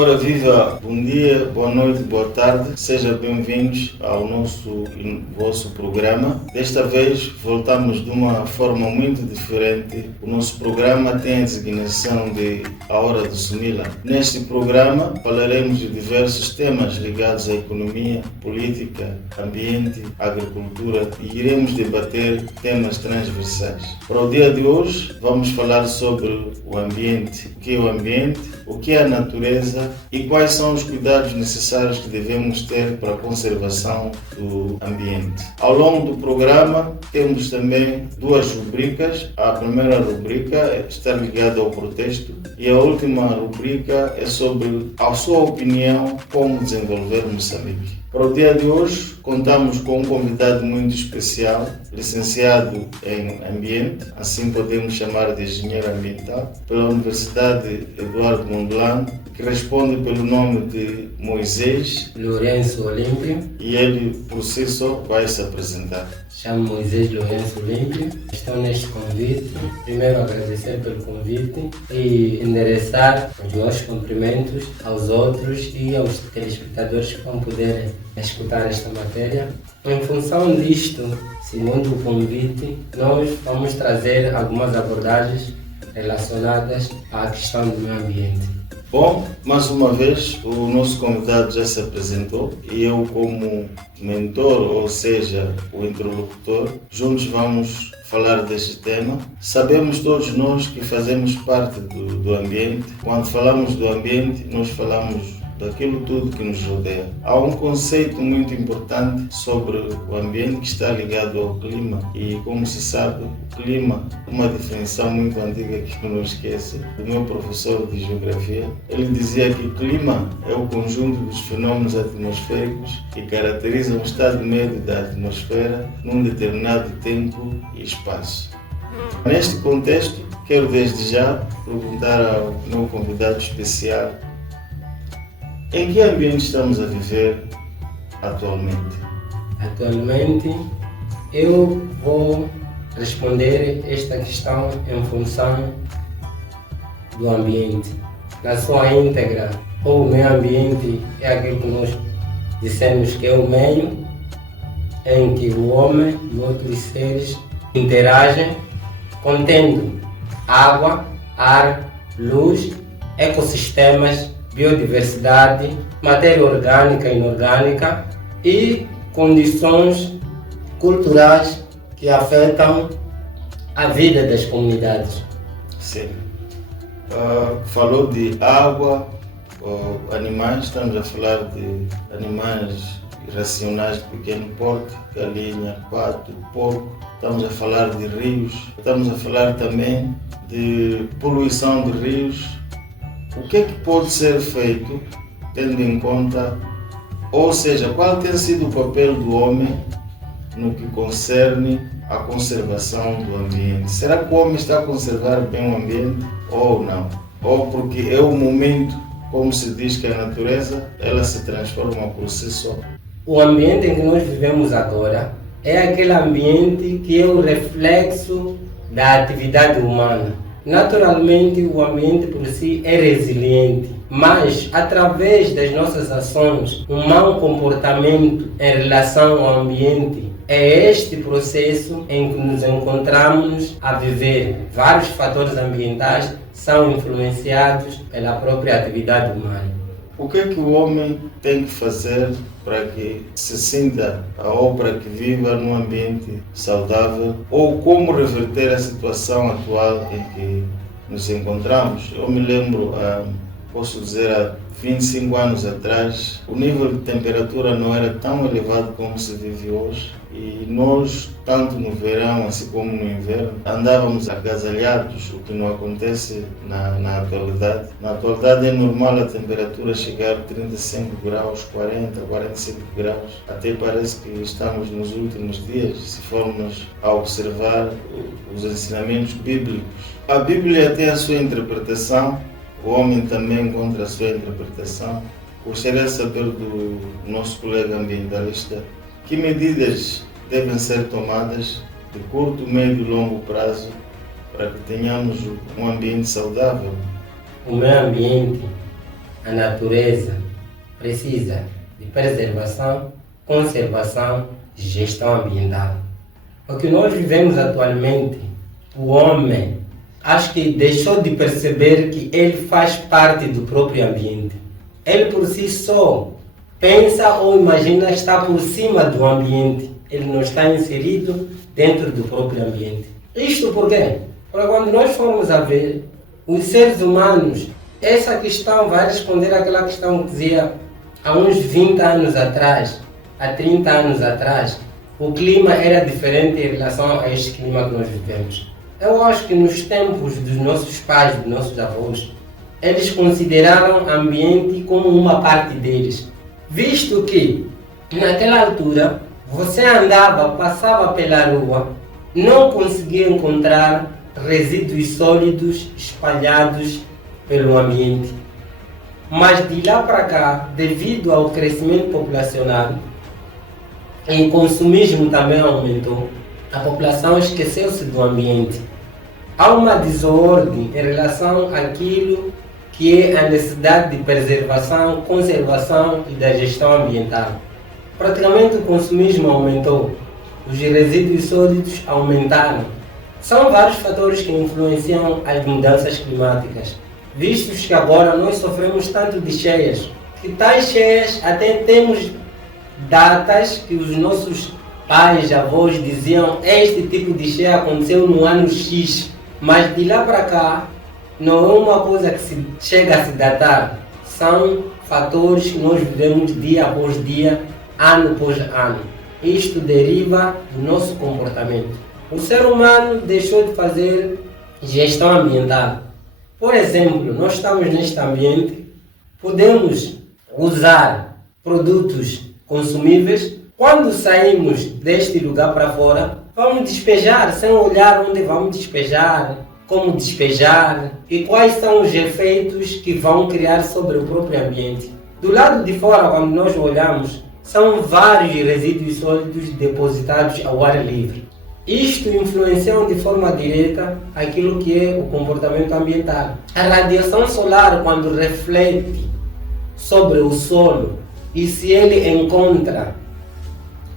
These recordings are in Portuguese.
Ora viva, bom dia, boa noite, boa tarde, sejam bem-vindos ao nosso e vosso programa. Desta vez voltamos de uma forma muito diferente. O nosso programa tem a designação de A Hora do Sumila. Neste programa falaremos de diversos temas ligados à economia, política, ambiente, agricultura e iremos debater temas transversais. Para o dia de hoje vamos falar sobre o ambiente, o que é o ambiente, o que é a natureza e quais são os cuidados necessários que devemos ter para a conservação do ambiente. Ao longo do programa temos também duas rubricas. A primeira rubrica está ligada ao protesto e a última rubrica é sobre a sua opinião como desenvolver Moçambique. Para o dia de hoje, contamos com um convidado muito especial, licenciado em Ambiente, assim podemos chamar de engenheiro ambiental, pela Universidade Eduardo Mondlane, que responde pelo nome de Moisés Lourenço Olímpio. E ele, por si só, vai se apresentar. Chamo Moisés Lourenço Olímpio. Estou neste convite. Primeiro agradecer pelo convite e endereçar os meus cumprimentos aos outros e aos telespectadores que vão poder escutar esta matéria. Em função disto, segundo o convite, nós vamos trazer algumas abordagens relacionadas à questão do meio ambiente. Bom, mais uma vez o nosso convidado já se apresentou e eu, como mentor, ou seja, o interlocutor, juntos vamos falar deste tema. Sabemos todos nós que fazemos parte do ambiente. Quando falamos do ambiente, nós falamos daquilo tudo que nos rodeia. Há um conceito muito importante sobre o ambiente que está ligado ao clima e, como se sabe, o clima, uma definição muito antiga que eu não esqueço, do meu professor de geografia. Ele dizia que o clima é o conjunto dos fenômenos atmosféricos que caracterizam o estado médio da atmosfera num determinado tempo e espaço. Neste contexto, quero desde já perguntar ao meu convidado especial: em que ambiente estamos a viver atualmente? Atualmente, eu vou responder esta questão em função do ambiente. Na sua íntegra, ou o meio ambiente é aquilo que nós dissemos que é o meio em que o homem e outros seres interagem, contendo água, ar, luz, ecossistemas, biodiversidade, matéria orgânica e inorgânica e condições culturais que afetam a vida das comunidades. Sim. Falou de água, animais, estamos a falar de animais irracionais de pequeno porte, galinha, pato, porco. Estamos a falar de rios, estamos a falar também de poluição de rios. O que é que pode ser feito tendo em conta, ou seja, qual tem sido o papel do homem no que concerne à conservação do ambiente? Será que o homem está a conservar bem o ambiente ou não? Ou porque é o momento, como se diz que a natureza, ela se transforma por si só? O ambiente em que nós vivemos agora é aquele ambiente que é o reflexo da atividade humana. Naturalmente, o ambiente por si é resiliente, mas através das nossas ações, um mau comportamento em relação ao ambiente, é este processo em que nos encontramos a viver. Vários fatores ambientais são influenciados pela própria atividade humana. O que é que o homem tem que fazer para que se sinta ou para que viva num ambiente saudável, ou como reverter a situação atual em que nos encontramos? Eu me lembro, posso dizer, há 25 anos atrás, o nível de temperatura não era tão elevado como se vive hoje e nós, tanto no verão assim como no inverno, andávamos agasalhados, o que não acontece na atualidade. Na atualidade é normal a temperatura chegar a 35 graus, 40, 45 graus. Até parece que estamos nos últimos dias, se formos a observar os ensinamentos bíblicos. A Bíblia tem a sua interpretação, o homem também encontra a sua interpretação. Gostaria de saber do nosso colega ambientalista que medidas devem ser tomadas de curto, médio e longo prazo para que tenhamos um ambiente saudável. O meio ambiente, a natureza precisa de preservação, conservação e gestão ambiental. O que nós vivemos atualmente, o homem, acho que deixou de perceber que ele faz parte do próprio ambiente. Ele por si só pensa ou imagina estar por cima do ambiente. Ele não está inserido dentro do próprio ambiente. Isto por quê? Porque quando nós formos a ver, os seres humanos, essa questão vai responder àquela questão que dizia há uns 20 anos atrás, há 30 anos atrás, o clima era diferente em relação a este clima que nós vivemos. Eu acho que nos tempos dos nossos pais, dos nossos avós, eles consideraram o ambiente como uma parte deles. Visto que, naquela altura, você andava, passava pela rua, não conseguia encontrar resíduos sólidos espalhados pelo ambiente. Mas de lá para cá, devido ao crescimento populacional, e o consumismo também aumentou, a população esqueceu-se do ambiente. Há uma desordem em relação àquilo que é a necessidade de preservação, conservação e da gestão ambiental. Praticamente o consumismo aumentou, os resíduos sólidos aumentaram. São vários fatores que influenciam as mudanças climáticas, vistos que agora nós sofremos tanto de cheias, que tais cheias até temos datas que os nossos pais, avós diziam este tipo de cheia aconteceu no ano X, mas de lá para cá não é uma coisa que se chega a se datar, são fatores que nós vivemos dia após dia, ano após ano. Isto deriva do nosso comportamento. O ser humano deixou de fazer gestão ambiental. Por exemplo, nós estamos neste ambiente, podemos usar produtos consumíveis. Quando saímos deste lugar para fora, vamos despejar sem olhar onde vamos despejar, como despejar e quais são os efeitos que vão criar sobre o próprio ambiente. Do lado de fora, quando nós olhamos, são vários resíduos sólidos depositados ao ar livre. Isto influencia de forma direta aquilo que é o comportamento ambiental. A radiação solar, quando reflete sobre o solo e se ele encontra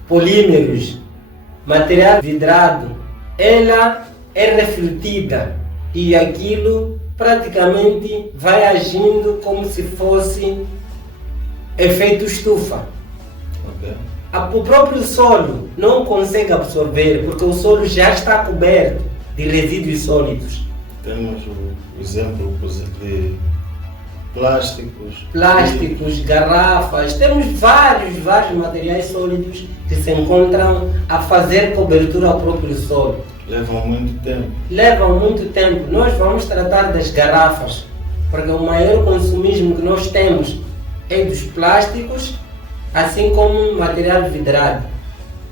polímeros, material vidrado, ela é refletida e aquilo praticamente vai agindo como se fosse efeito estufa. Okay. O próprio solo não consegue absorver porque o solo já está coberto de resíduos sólidos. Temos o exemplo de plásticos, garrafas, temos vários materiais sólidos que se encontram a fazer cobertura ao próprio solo. Levam muito tempo. Nós vamos tratar das garrafas, porque o maior consumismo que nós temos é dos plásticos, assim como material vidrado.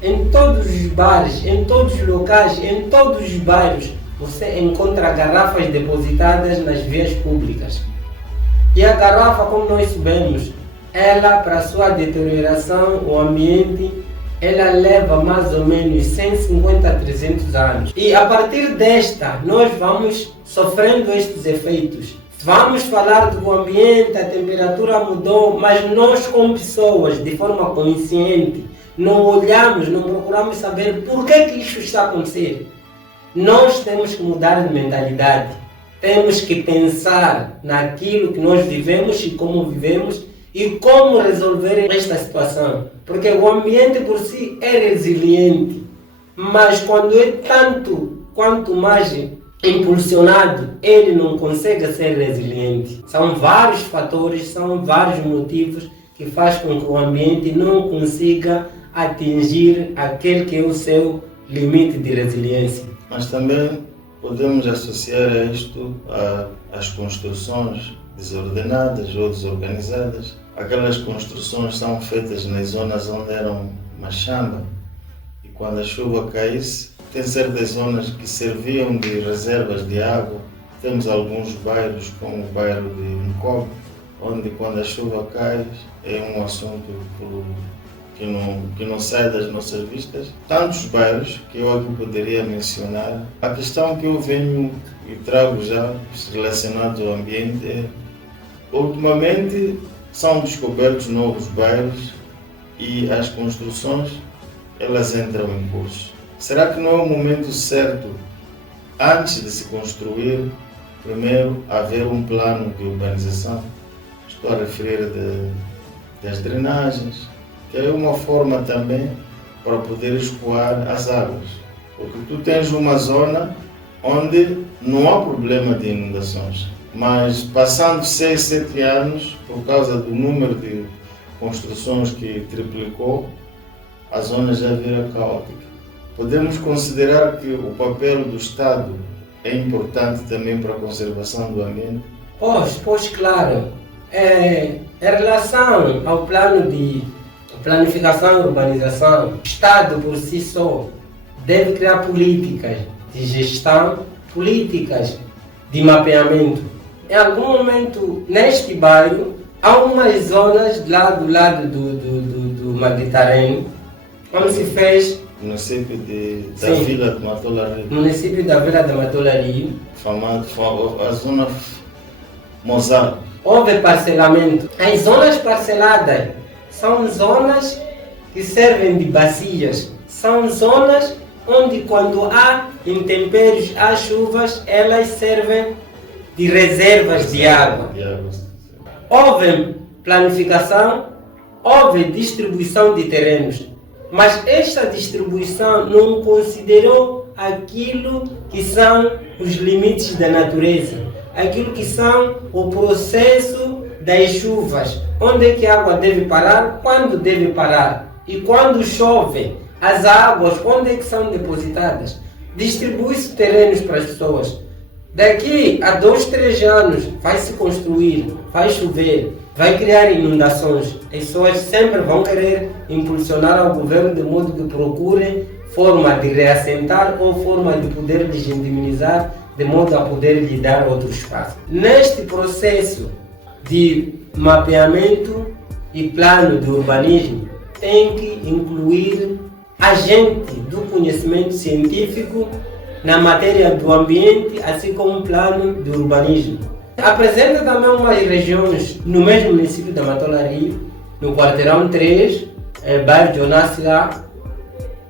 Em todos os bares, em todos os locais, em todos os bairros, você encontra garrafas depositadas nas vias públicas. E a garrafa, como nós sabemos, ela, para sua deterioração, o ambiente, ela leva mais ou menos 150 a 300 anos. E a partir desta, nós vamos sofrendo estes efeitos. Vamos falar do ambiente, a temperatura mudou, mas nós como pessoas, de forma consciente, não olhamos, não procuramos saber por que isso está acontecendo. Nós temos que mudar de mentalidade. Temos que pensar naquilo que nós vivemos e como vivemos e como resolver esta situação. Porque o ambiente por si é resiliente, mas quando é tanto quanto mais impulsionado, ele não consegue ser resiliente. São vários fatores, são vários motivos que fazem com que o ambiente não consiga atingir aquele que é o seu limite de resiliência. Mas também podemos associar isto às construções desordenadas ou desorganizadas. Aquelas construções são feitas nas zonas onde eram machamba e quando a chuva caísse, tem certas zonas que serviam de reservas de água. Temos alguns bairros, como o bairro de Nkob, onde quando a chuva cai é um assunto que não sai das nossas vistas. Tantos bairros que eu aqui poderia mencionar. A questão que eu venho e trago já relacionado ao ambiente é Ultimamente são descobertos novos bairros e as construções elas entram em curso. Será que não é o momento certo, antes de se construir, primeiro haver um plano de urbanização? Estou a referir das drenagens, que é uma forma também para poder escoar as águas. Porque tu tens uma zona onde não há problema de inundações, mas passando 6, 7 anos, por causa do número de construções que triplicou, a zona já vira caótica. Podemos considerar que o papel do Estado é importante também para a conservação do ambiente? Pois claro. Em relação ao plano de planificação e urbanização, o Estado por si só deve criar políticas de gestão, políticas de mapeamento. Em algum momento, neste bairro, há umas zonas lá do lado do Mediterrâneo, onde se fez município da Vila de Matola-Rio. Município da Vila de Matola-Rio. A zona Mozart. Houve parcelamento. As zonas parceladas são zonas que servem de bacias. São zonas onde, quando há intempéries, há chuvas, elas servem de reservas de água. Houve planificação, houve distribuição de terrenos, mas esta distribuição não considerou aquilo que são os limites da natureza, aquilo que são o processo das chuvas, onde é que a água deve parar, quando deve parar, e quando chove, as águas onde é que são depositadas. Distribui-se terrenos para as pessoas. Daqui a 2, 3 anos vai se construir, vai chover, vai criar inundações. As pessoas sempre vão querer impulsionar ao governo de modo que procurem forma de reassentar ou forma de poder lhes indemnizar, de modo a poder lhe dar outro espaço. Neste processo de mapeamento e plano de urbanismo, tem que incluir agente do conhecimento científico na matéria do ambiente, assim como um plano de urbanismo. Apresenta também umas regiões no mesmo município da Matola-Rio, no quarteirão 3, bairro Jonácia,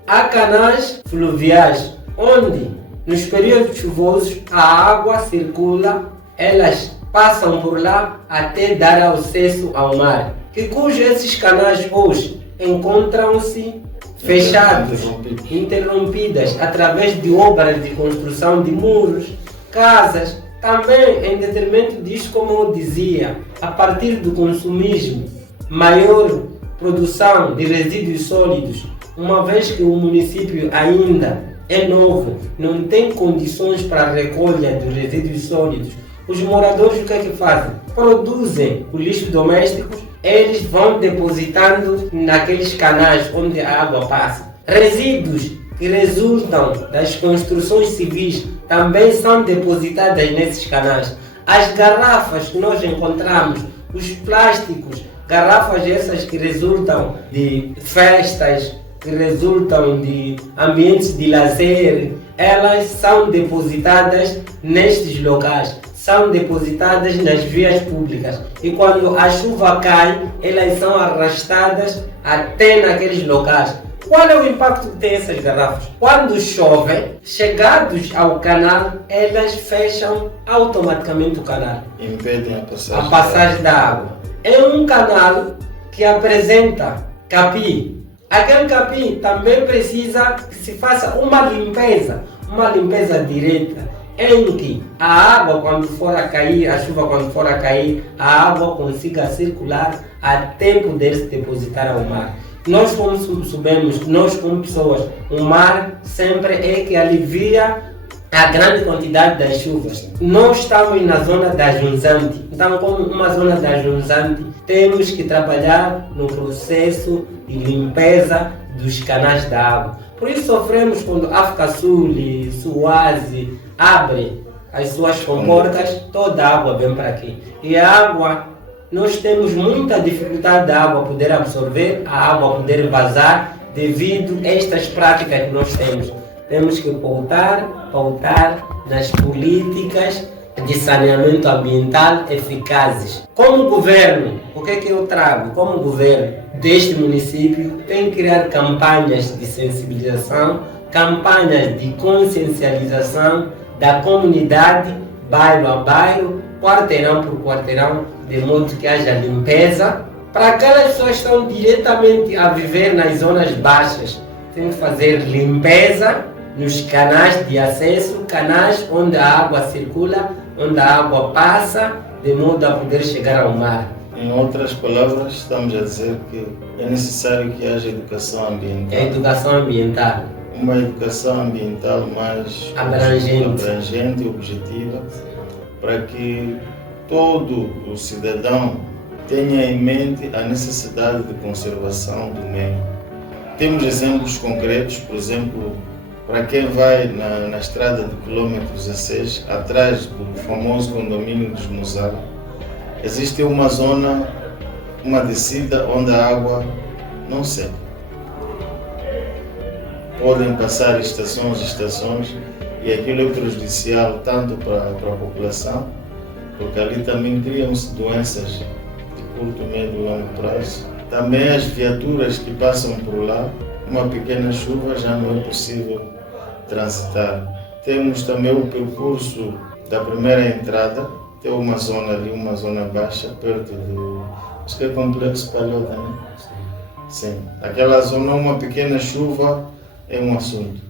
há canais fluviais, onde nos períodos chuvosos a água circula, elas passam por lá até dar acesso ao mar, cujos esses canais hoje encontram-se fechados, interrompidas através de obras de construção de muros, casas. Também em detrimento disso, como eu dizia, a partir do consumismo, maior produção de resíduos sólidos, uma vez que o município ainda é novo, não tem condições para a recolha dos resíduos sólidos, os moradores o que é que fazem? Produzem o lixo doméstico, eles vão depositando naqueles canais onde a água passa. Resíduos que resultam das construções civis também são depositadas nesses canais. As garrafas que nós encontramos, os plásticos, garrafas essas que resultam de festas, que resultam de ambientes de lazer, elas são depositadas nestes locais, são depositadas nas vias públicas, e quando a chuva cai, elas são arrastadas até naqueles locais. Qual é o impacto que tem essas garrafas? Quando chove, chegados ao canal, elas fecham automaticamente o canal. Impedem a passagem da água. É um canal que apresenta capim. Aquele capim também precisa que se faça uma limpeza direta, em que a água, quando for a cair, a chuva quando for a cair, a água consiga circular até poder se depositar ao mar. Nós, como sabemos, nós como pessoas, o mar sempre é que alivia a grande quantidade das chuvas. Nós estamos na zona da junzante, então como uma zona da junzante, temos que trabalhar no processo de limpeza dos canais da água. Por isso sofremos quando a África Sul e Suaze abre as suas comportas, toda a água vem para aqui. E a água, nós temos muita dificuldade da água poder absorver, a água poder vazar, devido a estas práticas que nós temos. Temos que pautar nas políticas de saneamento ambiental eficazes. Como governo, o que é que eu trago? Como governo deste município tem que criar campanhas de sensibilização, campanhas de consciencialização da comunidade, bairro a bairro, quarteirão por quarteirão, de modo que haja limpeza. Para aquelas pessoas que estão diretamente a viver nas zonas baixas, tem que fazer limpeza nos canais de acesso, canais onde a água circula, onde a água passa, de modo a poder chegar ao mar. Em outras palavras, estamos a dizer que é necessário que haja educação ambiental. É educação ambiental. Uma educação ambiental mais abrangente e objetiva, para que todo o cidadão tenha em mente a necessidade de conservação do meio. Temos exemplos concretos, por exemplo, para quem vai na estrada do quilômetro 16, atrás do famoso condomínio dos Mozal, existe uma zona, uma descida onde a água não seca. Podem passar estações e aquilo é prejudicial tanto para a população, porque ali também criam-se doenças de curto, médio e longo prazo. Também as viaturas que passam por lá, uma pequena chuva já não é possível transitar. Temos também o percurso da primeira entrada, tem uma zona ali, uma zona baixa, perto do... acho que é Complexo Palhota, né? Sim. Aquela zona, uma pequena chuva é um assunto.